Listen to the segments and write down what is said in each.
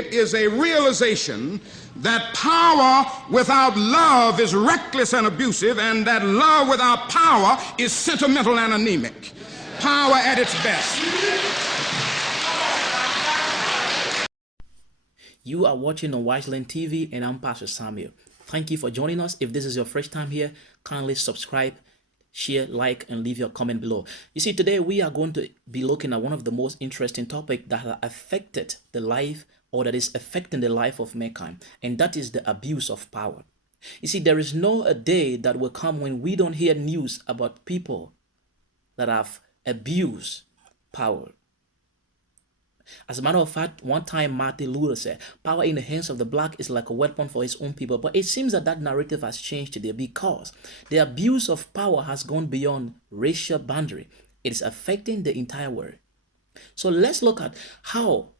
It is a realization that power without love is reckless and abusive, and that love without power is sentimental and anemic. Power at its best. You are watching on Wiseland TV, and I'm Pastor Samuel. Thank you for joining us. If this is your first time here, kindly subscribe, share, like, and leave your comment below. You see, today we are going to be looking at one of the most interesting topics that has affected the life, or that is affecting the life of mankind, and that is the abuse of power. You see, there is no a day that will come when we don't hear news about people that have abused power. As a matter of fact, one time Martin Luther said, power in the hands of the black is like a weapon for his own people. But it seems that that narrative has changed today because the abuse of power has gone beyond racial boundary. It is affecting the entire world. So let's look at how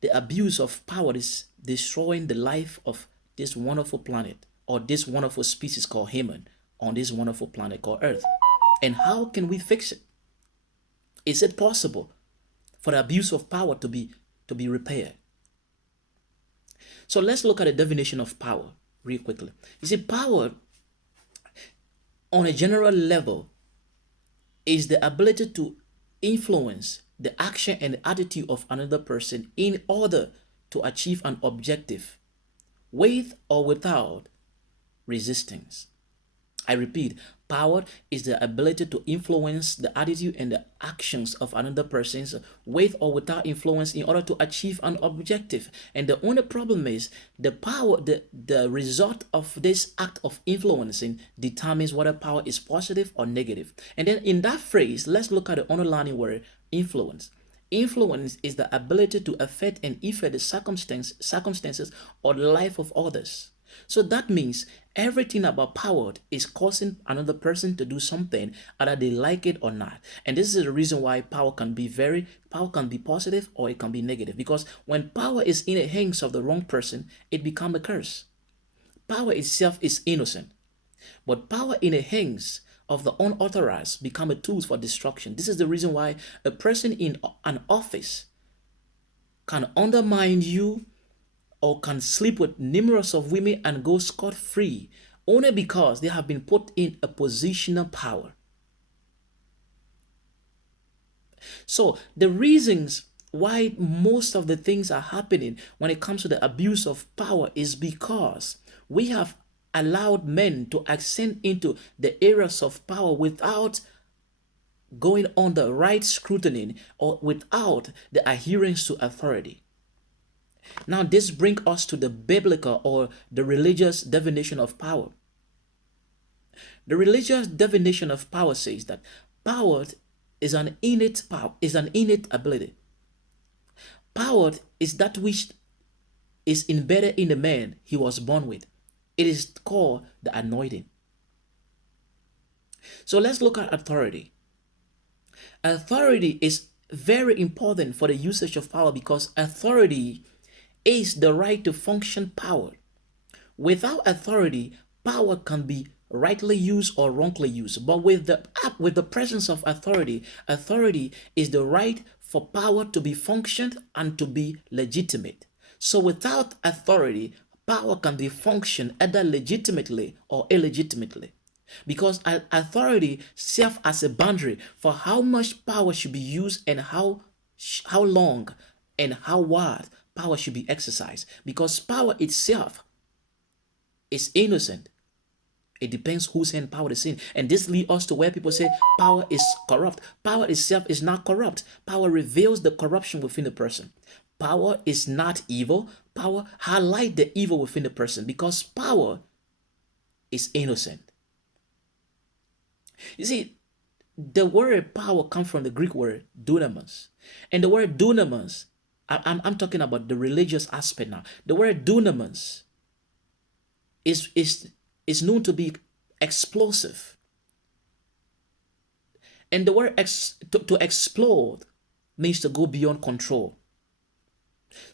the abuse of power is destroying the life of this wonderful planet, or this wonderful species called human on this wonderful planet called Earth. And how can we fix it? Is it possible for the abuse of power to be repaired? So let's look at the definition of power real quickly. You see, power on a general level is the ability to influence the action and the attitude of another person in order to achieve an objective, with or without resistance. I repeat, power is the ability to influence the attitude and the actions of another person with or without influence in order to achieve an objective. And the only problem is the power, the result of this act of influencing determines whether power is positive or negative. And then in that phrase, let's look at the underlying word, influence. Influence is the ability to affect and effect the circumstances or the life of others. So that means everything about power is causing another person to do something, either they like it or not. And this is the reason why power can be positive or it can be negative. Because when power is in the hands of the wrong person, it becomes a curse. Power itself is innocent, but power in the hands of the unauthorized become a tool for destruction. This is the reason why a person in an office can undermine you, or can sleep with numerous of women and go scot-free only because they have been put in a position of power. So the reasons why most of the things are happening when it comes to the abuse of power is because we have allowed men to ascend into the areas of power without going on the right scrutiny or without the adherence to authority. Now, this brings us to the biblical or the religious definition of power. The religious definition of power says that power is an innate ability. Power is that which is embedded in the man he was born with. It is called the anointing. So let's look at authority. Authority is very important for the usage of power because authority is the right to function power. Without authority, power can be rightly used or wrongly used. But with the presence of authority, authority is the right for power to be functioned and to be legitimate. So without authority, power can be functioned either legitimately or illegitimately. Because authority serves as a boundary for how much power should be used and how long and how wide power should be exercised. Because power itself is innocent. It depends whose hand power is in. And this leads us to where people say power is corrupt. Power itself is not corrupt. Power reveals the corruption within the person. Power is not evil. Power highlights the evil within the person because power is innocent. You see, the word power comes from the Greek word dunamis. And the word dunamis, I'm talking about the religious aspect now. The word dunamis is known to be explosive. And the word to explode means to go beyond control.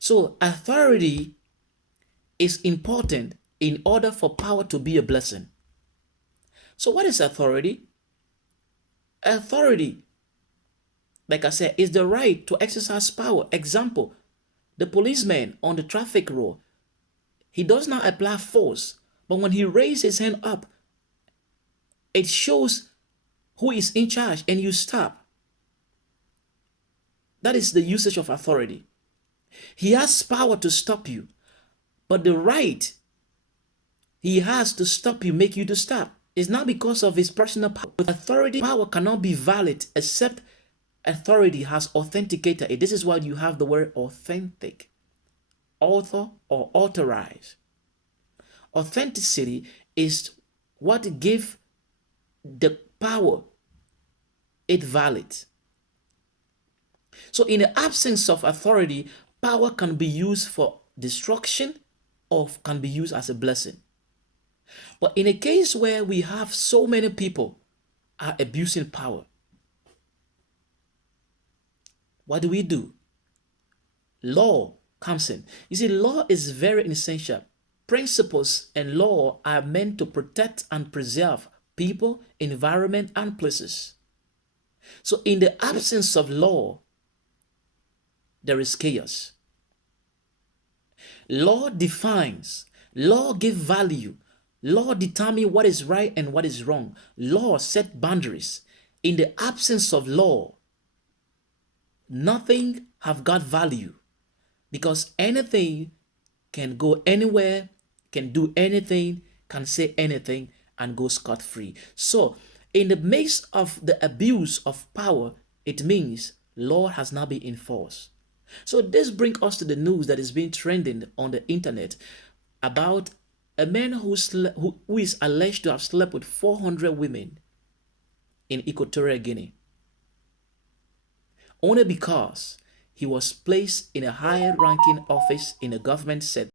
So authority is important in order for power to be a blessing. So what is authority? Authority, like I said, is the right to exercise power. Example, The policeman on the traffic road, he does not apply force, but when he raises his hand up, it shows who is in charge and you stop. That is the usage of authority. He has power to stop you, but the right he has to stop you, make you to stop, is not because of his personal power. With authority, power cannot be valid except authority has authenticated it. This is why you have the word authentic, author or authorize. Authenticity is what gives the power it valid. So in the absence of authority, power can be used for destruction or can be used as a blessing. But in a case where we have so many people are abusing power, what do? Law comes in. You see, law is very essential. Principles and law are meant to protect and preserve people, environment, and places. So in the absence of law, there is chaos. Law defines, law gives value, law determines what is right and what is wrong. Law set boundaries. In the absence of law, nothing have got value, because anything can go anywhere, can do anything, can say anything and go scot-free. So in the midst of the abuse of power, it means law has not been enforced. So this brings us to the news that is being trending on the internet about a man who is alleged to have slept with 400 women in Equatorial Guinea, only because he was placed in a higher ranking office in a government setting.